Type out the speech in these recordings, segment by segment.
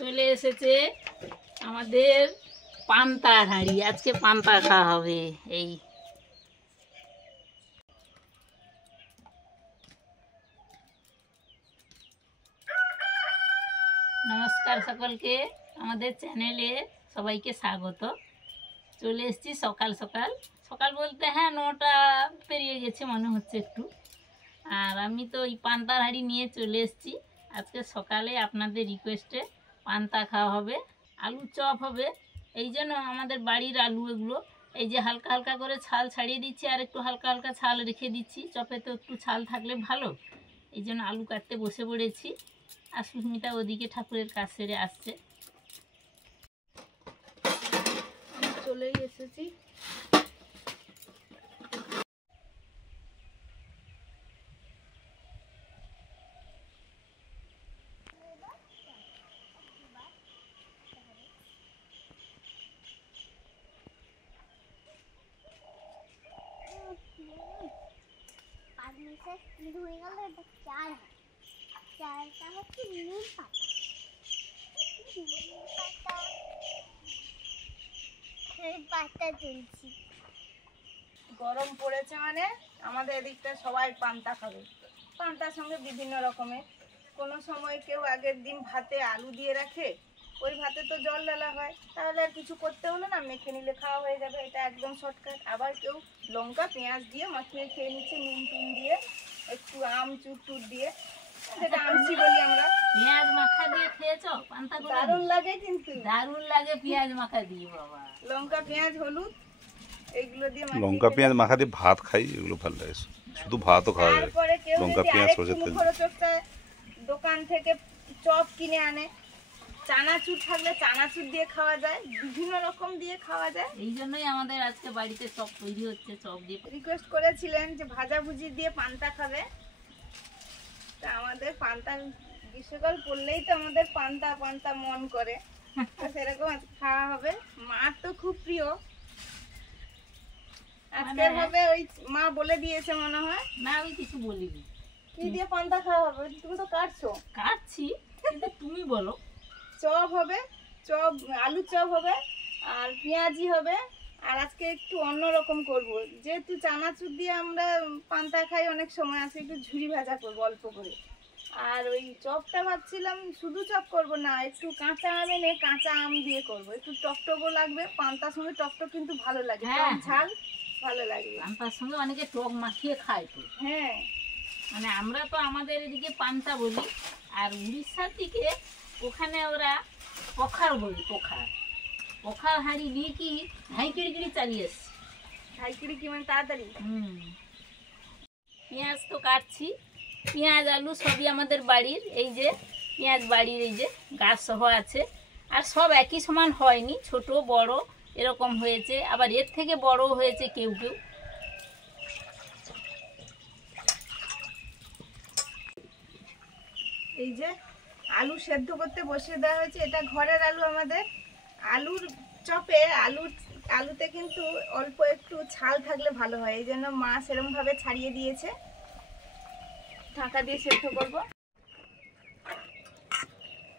চলে এসেছে আমাদের পান্তার হাঁড়ি। আজকে পান্তা খাওয়া হবে। এই নমস্কার সকলকে, আমাদের চ্যানেলে সবাইকে স্বাগত। চলে এসেছি সকাল সকাল, সকাল বলতে হ্যাঁ 9টা পেরিয়ে গেছে মনে হচ্ছে একটু। আর আমি তো এই পান্তার হাঁড়ি নিয়ে চলে এসেছি। আজকে সকালে আপনাদের রিকোয়েস্টে পান্তা খাওয়া হবে, আলু চপ হবে। এই জন্য আমাদের বাড়ির আলু এগুলো, এই যে হালকা হালকা করে ছাল ছাড়িয়ে দিচ্ছি আর একটু হালকা হালকা ছাল রেখে দিচ্ছি। চপে তো একটু ছাল থাকলে ভালো, এই জন্য আলু কাটতে বসে পড়েছি। আর সুস্মিতা ওদিকে ঠাকুরের কাজ সেরে আসছে। চলেই এসেছি। গরম পড়েছে মানে আমাদের এদিকটা সবাই পান্তা খাবে। পান্তার সঙ্গে বিভিন্ন রকমের, কোনো সময় কেউ আগের দিন ভাতে আলু দিয়ে রাখে, ওই ভাতে তো জল ঢালা হয়, তাহলে আর কিছু করতে হলো না, মেখে নিলে খাওয়া হয়ে যাবে, এটা একদম শর্টকাট। আবার কেউ লঙ্কা পেঁয়াজ দিয়ে মাখিয়ে খেয়ে নিচ্ছে, নুন টুন দিয়ে, একটু আমচুর টুর দিয়ে, যেটা আমচি বলি আমরা। পেঁয়াজ মাখা দিয়ে খেয়েছো পান্তা? দারুণ লাগে, কিন্তু দারুণ লাগে পেঁয়াজ মাখা দিয়ে। বাবা, লঙ্কা পেঁয়াজ হলুদ এইগুলো দিয়ে লঙ্কা পেঁয়াজ মাখা দিয়ে ভাত খাই, এগুলো ভালো লাগে। শুধু ভাতও খাওয়া যায়। তারপরে কেউ লঙ্কা পেঁয়াজ সরষের তেল। মুখরোচকটা দোকান থেকে চপ কিনে আনে, চানাচুর থাকলে চানাচুর দিয়ে খাওয়া যায়, বিভিন্ন রকম দিয়ে খাওয়া যায়। এই জন্যই আমাদের আজকে বাড়িতে চপ তৈরি হচ্ছে। চপ দিয়ে রিকোয়েস্ট করেছিলেন যে ভাজাভুজি দিয়ে পান্তা খাবে, তা আমাদের পান্তা গ্রীষ্মকাল পড়লেই তো আমাদের পান্তা পান্তা মন করে, তো সেরকম আজকে খাওয়া হবে। মার তো খুব প্রিয়। আজকে হবে ওই মা বলে দিয়েছে মনে হয়। না, আমি কিছু বলিনি। কি দিয়ে পান্তা খাওয়া হবে? তুমি তো কাটছো। কাটছি, কিন্তু তুমি বলো। চপ হবে, চপ আলু চপ হবে, আর পেঁয়াজি হবে। আর আজকে একটু অন্যরকম করব, যেহেতু চানাচুর দিয়ে আমরা পান্তা খাই অনেক সময়, আছে একটু ঝুরি ভাজা করবো অল্প করে। আর ওই চপটা ভাবছিলাম শুধু চপ করব না, একটু কাঁচা আম এনে কাঁচা আম দিয়ে করব, একটু টকটকও লাগবে। পান্তার সঙ্গে টকটক কিন্তু ভালো লাগে, হ্যাঁ, ঝাল ভালো লাগে। পান্তার সঙ্গে অনেকে টক মাখিয়ে খায় তো। হ্যাঁ, মানে আমরা তো আমাদের এদিকে পান্তা বলি, আর উড়িষ্যার দিকে ওখানে ওরা পখার বলি। পখার হাঁড়ি নিয়ে কি হাইকিড়ি চালিয়ে এসছে। হাইকিড়ি কি মানে তাড়াতাড়ি। পেঁয়াজ তো কাটছি, পেঁয়াজ আলু সবই আমাদের বাড়ির। এই যে পেঁয়াজ বাড়ির, এই যে গাছ সহ আছে। আর সব একই সমান হয়নি, ছোট বড় এরকম হয়েছে, আবার এর থেকে বড় হয়েছে কেউ কেউ। এই যে আলু সেদ্ধ করতে বসিয়ে দেওয়া হয়েছে, এটা ঘরের আলু আমাদের। আলুর চপে আলুতে কিন্তু অল্প একটু ছাল থাকলে ভালো হয়, এই জন্য মা সেরকম ভাবে ছাড়িয়ে দিয়েছে। ঢাকা দিয়ে সেদ্ধ করব।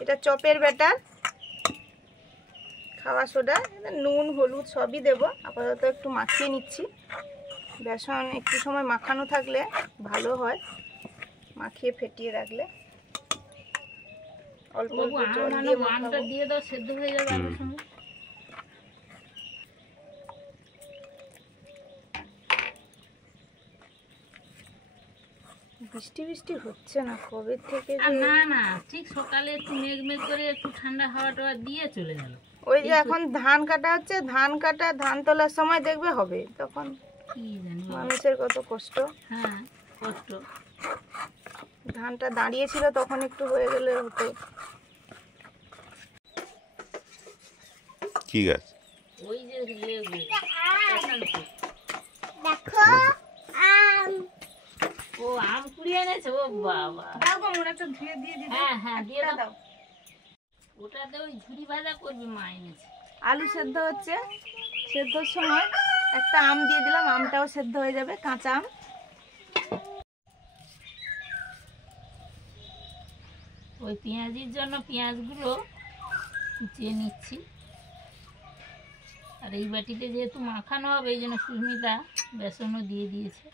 এটা চপের ব্যাটার, খাওয়া সোডা, নুন হলুদ সবই দেব। আপাতত একটু মাখিয়ে নিচ্ছি। বেসন একটু সময় মাখানো থাকলে ভালো হয়, মাখিয়ে ফেটিয়ে রাখলে। অল্প অল্প জল দিয়ে আমটা দিয়ে দাও, সেদ্ধ হয়ে যাবে আলুর সঙ্গে। বৃষ্টি বৃষ্টি হচ্ছে না কবে থেকে। না, ঠিক সকালে একটু মেঘ করে একটু ঠান্ডা হাওয়া টাওয়া দিয়ে চলে গেল। ওই যে এখন ধান কাটা হচ্ছে, ধান তোলার সময় দেখবে হবে, তখন কি জানি মানুষের কত কষ্ট। হ্যাঁ, কষ্ট। ধানটা দাঁড়িয়েছিল তখন একটু হয়ে গেলে হতো। কি গাছ? ওই যে দেখো আম। ও আম কুড়িয়ে এনেছে। ও বাবা, দাও গো, মোড়াটা ধুয়ে দিয়ে দিতে। হ্যাঁ দিয়ে দাও। ওটাতে ওই ঝুরি ভাজা করবি, মা এনেছে। আলু সেদ্ধ হচ্ছে, সেদ্ধর সময় একটা আম দিয়ে দিলাম, আমটাও সেদ্ধ হয়ে যাবে, কাঁচা আম। ওই পেঁয়াজির জন্য পেঁয়াজগুলো কুচিয়ে নিচ্ছি। আর এই বাটিতে যেহেতু মাখানো হবে এই জন্য সুস্মিতা বেসনও দিয়ে দিয়েছে।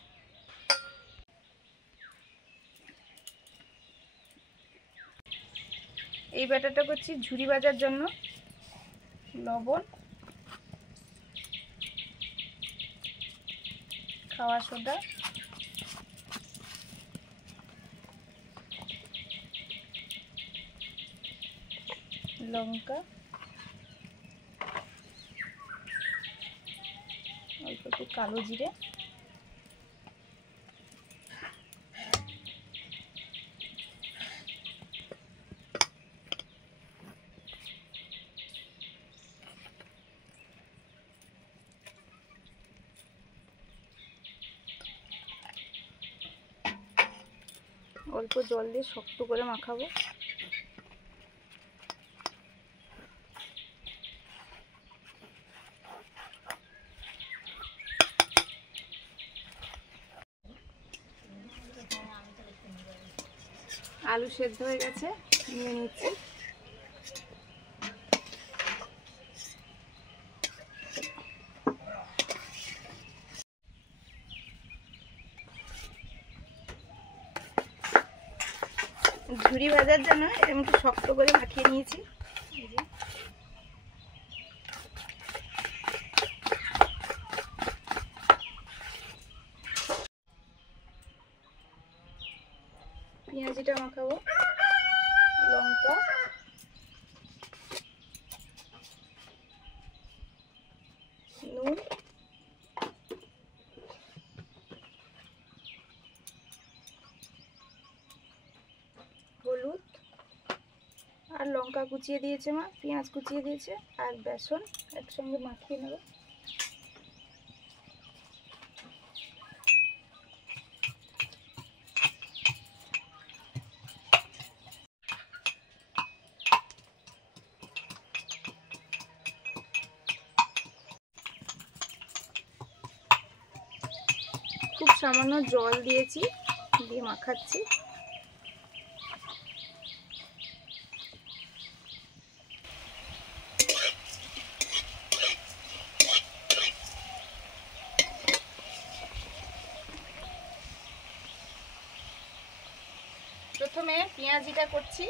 এই ব্যাটারটা করছি ঝুরি ভাজার জন্য। লবণ, খাওয়া সোডা, লঙ্কা, অল্প একটু কালো জিরে, অল্প জল দিয়ে শক্ত করে মাখাবো। আলু সেদ্ধ হয়ে গেছে, নিয়ে নিচ্ছি। ঝুরি ভাজার জন্য এরকম একটু শক্ত করে মাখিয়ে নিয়েছি। পেঁয়াজিটা মাখাবো। লঙ্কা, নুন, হলুদ আর লঙ্কা কুচিয়ে দিয়েছে মা, পেঁয়াজ কুচিয়ে দিয়েছে আর বেসন একসঙ্গে মাখিয়ে নেব। খুব সামান্য জল দিয়েছি, দিয়ে মাখাচ্ছি। প্রথমে পেঁয়াজিটা করছি।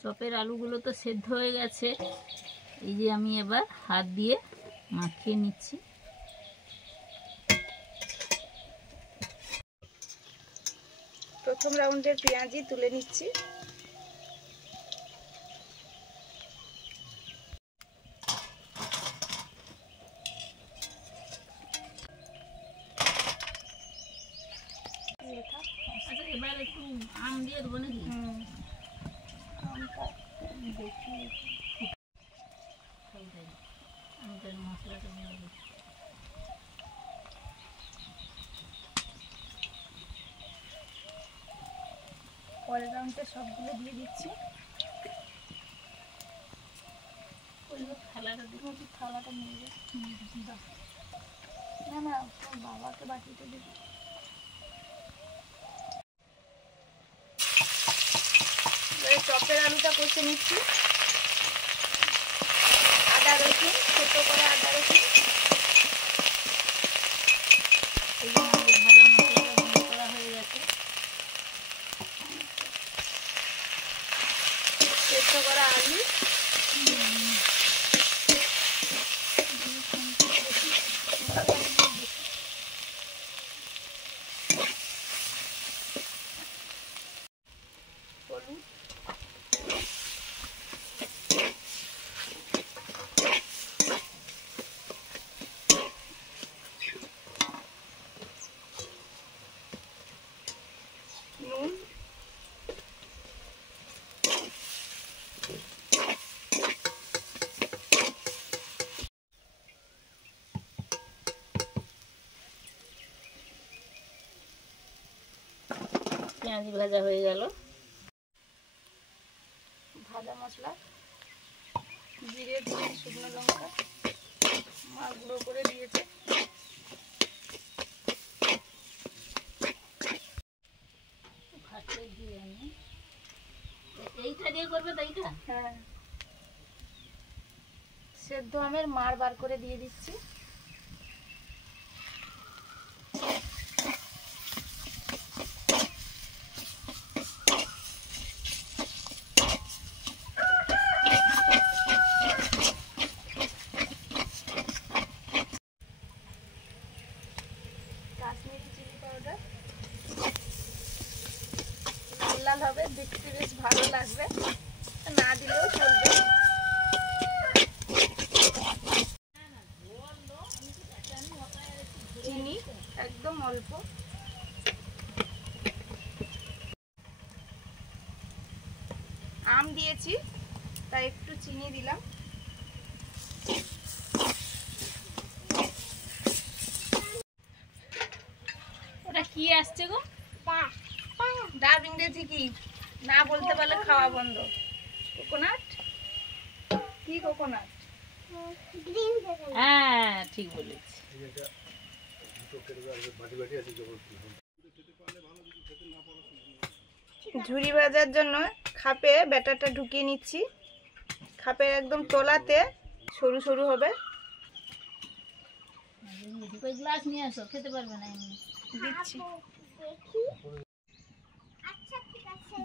চপের আলুগুলো তো সেদ্ধ হয়ে গেছে, এই যে আমি এবার হাত দিয়ে মাখিয়ে নিচ্ছি। প্রথম রাউন্ডের পেঁয়াজি তুলে নিচ্ছি। আচ্ছা, এবার একটু আম দিয়ে দেবো নাকি? আমটার মশলাটা দিয়ে দেবো। পরের রাউন্ডে সবগুলো দিয়ে দিচ্ছি। থালাটা দিবো, থালাটা নিয়ে যাও। না না, তোর বাবাকে বাটিতে দিবি। এবারে চপের আলুটা কষে নিচ্ছি। আদা রসুন, ছোট করে আদা রসুন, এই যে আমাদের ভাজা মশলাটা গুঁড়ো করা হয়ে গেছে। সেদ্ধ করা আলু, হলুদ, নুন, পেঁয়াজি ভাজা হয়ে গেল। ভাজা মশলা জিরে দিয়েছি, শুকনো লঙ্কা, মা গুঁড়ো করে দিয়েছে। এইটা দিয়ে করবে তো এইটা? হ্যাঁ, সেদ্ধ আমের মাড় বার করে দিয়ে দিচ্ছি। কাশ্মীরি চিলি পাউডার, লাল লাল হবে, দেখতে বেশ ভালো লাগবে, না দিলেও চলবে। চিনি একদম অল্প, আম দিয়েছি তাই একটু চিনি দিলাম। ওটা কি আসছে গো? ডাব ইংরেজি কি না বলতে পারলে খাওয়া বন্ধ। কোকোনাট, কি কোকোনাট? হ্যাঁ ঠিক বলেছি। ঝুরি ভাজার জন্য খাপে ব্যাটারটা ঢুকিয়ে নিচ্ছি। খাপের একদম তলাতে সরু সরু হবে। ওই গ্লাস নিয়ে আসো, খেতে পারবে না এমনি। দিচ্ছি।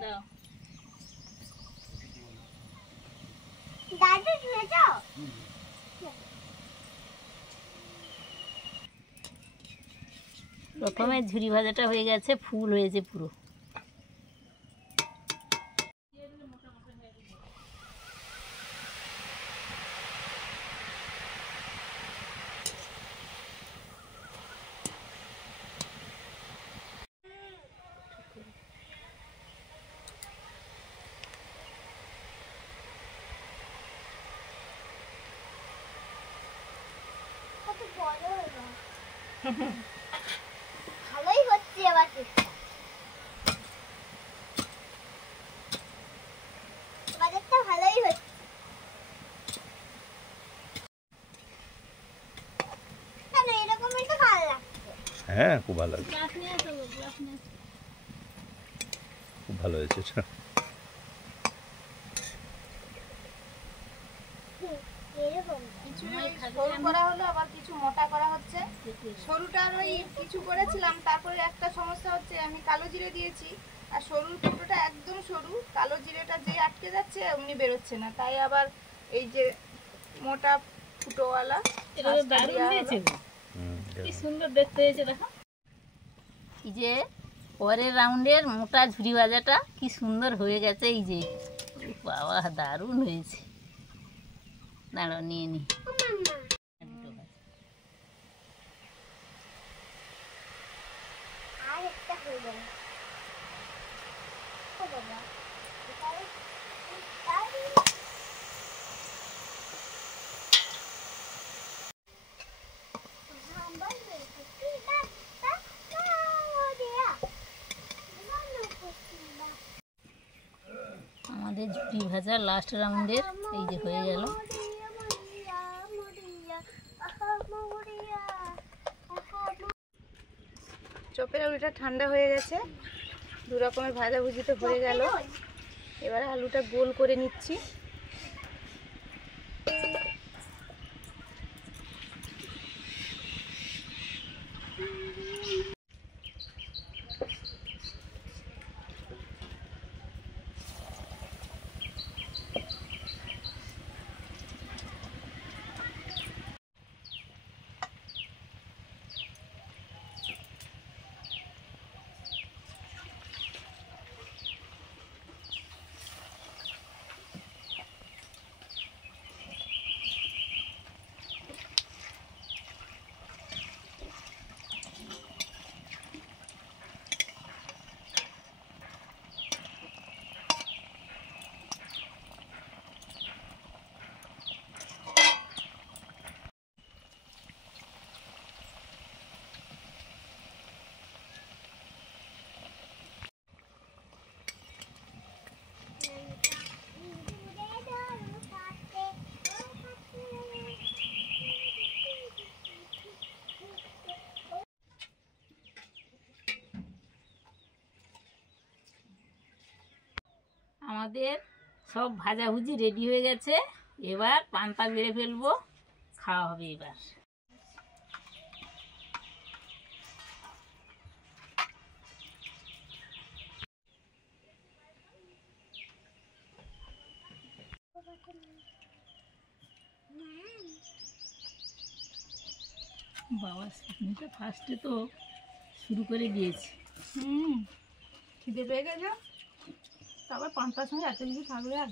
দাও। প্রথমে ঝুরি ভাজাটা হয়ে গেছে, ফুল হয়েছে পুরো। ভালোই হচ্ছে এবার বাজারটা ভালোই হচ্ছে। কেন এরকম একটু ভালো লাগছে? হ্যাঁ খুব ভালো লাগছে, গ্লাস নিয়ে আসো, গ্লাস নিয়ে আসো। খুব ভালো হয়েছে এটা। এরকম কিছু সরু করা হলো, আবার কিছু মোটা করা হচ্ছে। সরুটার ওই কিছু করেছিলাম, তারপরে একটা সমস্যা হচ্ছে আমি কালো জিরে দিয়েছি, আর সরুর ফুটোটা একদম সরু, কালো জিরেটা যে আটকে যাচ্ছে অমনি বেরোচ্ছে না, তাই আবার এই যে মোটা ফুটোওয়ালা এটা তো দারুণ হয়েছে গো। কি সুন্দর দেখতে হয়েছে দেখো। এই যে পরের রাউন্ডের মোটা ঝুরি ভাজাটা কি সুন্দর হয়ে গেছে। এই যে বাবা দারুণ হয়েছে। দাঁড়াও নিয়ে নি। আর একটা হয়ে গেল। ও বাবা আমাদের ঝুরি ভাজা লাস্ট রাউন্ডের এই যে হয়ে গেল। চপের আলুটা ঠান্ডা হয়ে গেছে, দু রকমের ভাজাভুজিতে হয়ে গেল। এবারে আলুটা গোল করে নিচ্ছি। আমাদের সব ভাজাভুজি রেডি হয়ে গেছে, এবার পান্তা বেড়ে ফেলবো, খাওয়া হবে এবার। বাবা চাটনিটা ফার্স্টে তো শুরু করে দিয়েছে। খিদে পেয়ে গেছে, তারপর পান্তার সঙ্গে এত কিছু থাকলে আর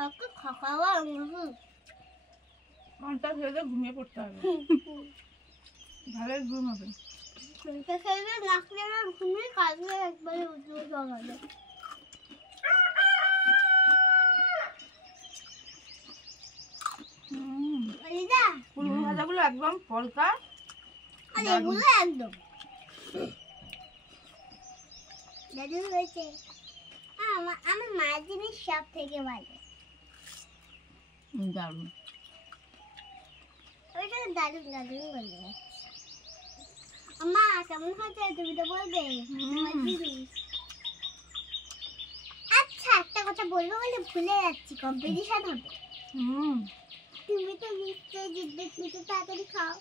আমাকে খাওয়া পান্তা খেলে ঘুমিয়ে পড়তে হবে, ভালোই ঘুম হবে। শুনতে খেলে নাকলে ঘুমিয়ে কাজে একবারে উঠে জগাবে। দিদা ফুলগুলো ভাজাগুলো একদম পলকা, আর এগুলো একদম দাদু হয়েছে। আমার মায়ের জিনিস সব থেকে ভালো। দারুণ। ওইটা দারুণ দারুণ বলে আম্মা কেমন হয়েছে তুমি তো বলবে আমার জিনিস। আচ্ছা একটা কথা বলবো বলে ভুলে যাচ্ছি, কম্পিটিশন হবে। তুমি তো নিশ্চয়ই জিতবে, তুমি তো তাড়াতাড়ি খাও।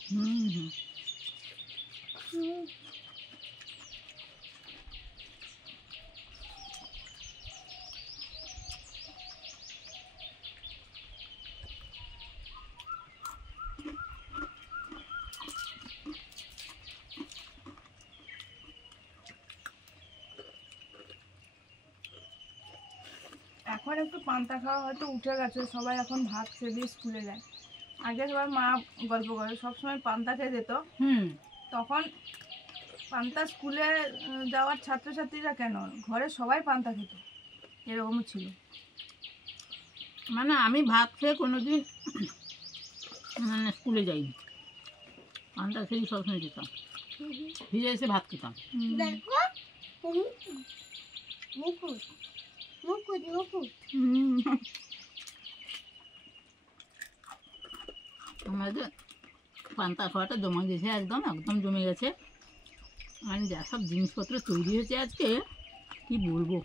এখন একটু পান্তা খাওয়া হয়তো উঠে গেছে, সবাই এখন ভাত খেয়ে দিয়ে স্কুলে যায়। আগে সবার মা গল্প করে সবসময় পান্তা খেয়ে যেত, তখন পান্তা স্কুলে যাওয়ার ছাত্রছাত্রীরা কেন ঘরে সবাই পান্তা খেত, এরকমও ছিল। মানে আমি ভাত খেয়ে কোনোদিন মানে স্কুলে যাইনি, পান্তা খেয়ে সবসময় যেতাম, ফিরে এসে ভাত খেতাম। দেখো মুকুট মুকুট মুকুট আমাদের পান্তা খাওয়াটা জমা গেছে, একদম একদম জমে গেছে। মানে যা সব জিনিসপত্র তৈরি হয়েছে আজকে কি বলবো।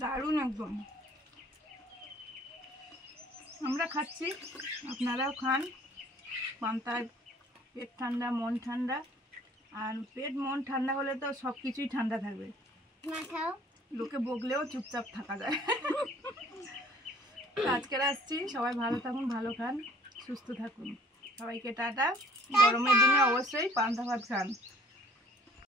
দারুণ একদম। আমরা খাচ্ছি, আপনারাও খান। পান্তায় পেট ঠান্ডা মন ঠান্ডা, আর পেট মন ঠান্ডা হলে তো সব কিছুই ঠান্ডা থাকবে, না খাও লোকে বকলেও চুপচাপ থাকা যায়। আজকের আসছি, সবাই ভালো থাকুন, ভালো খান, সুস্থ থাকুন। সবাইকে টাটা। গরমের দিনে অবশ্যই পান্তা ভাত খান।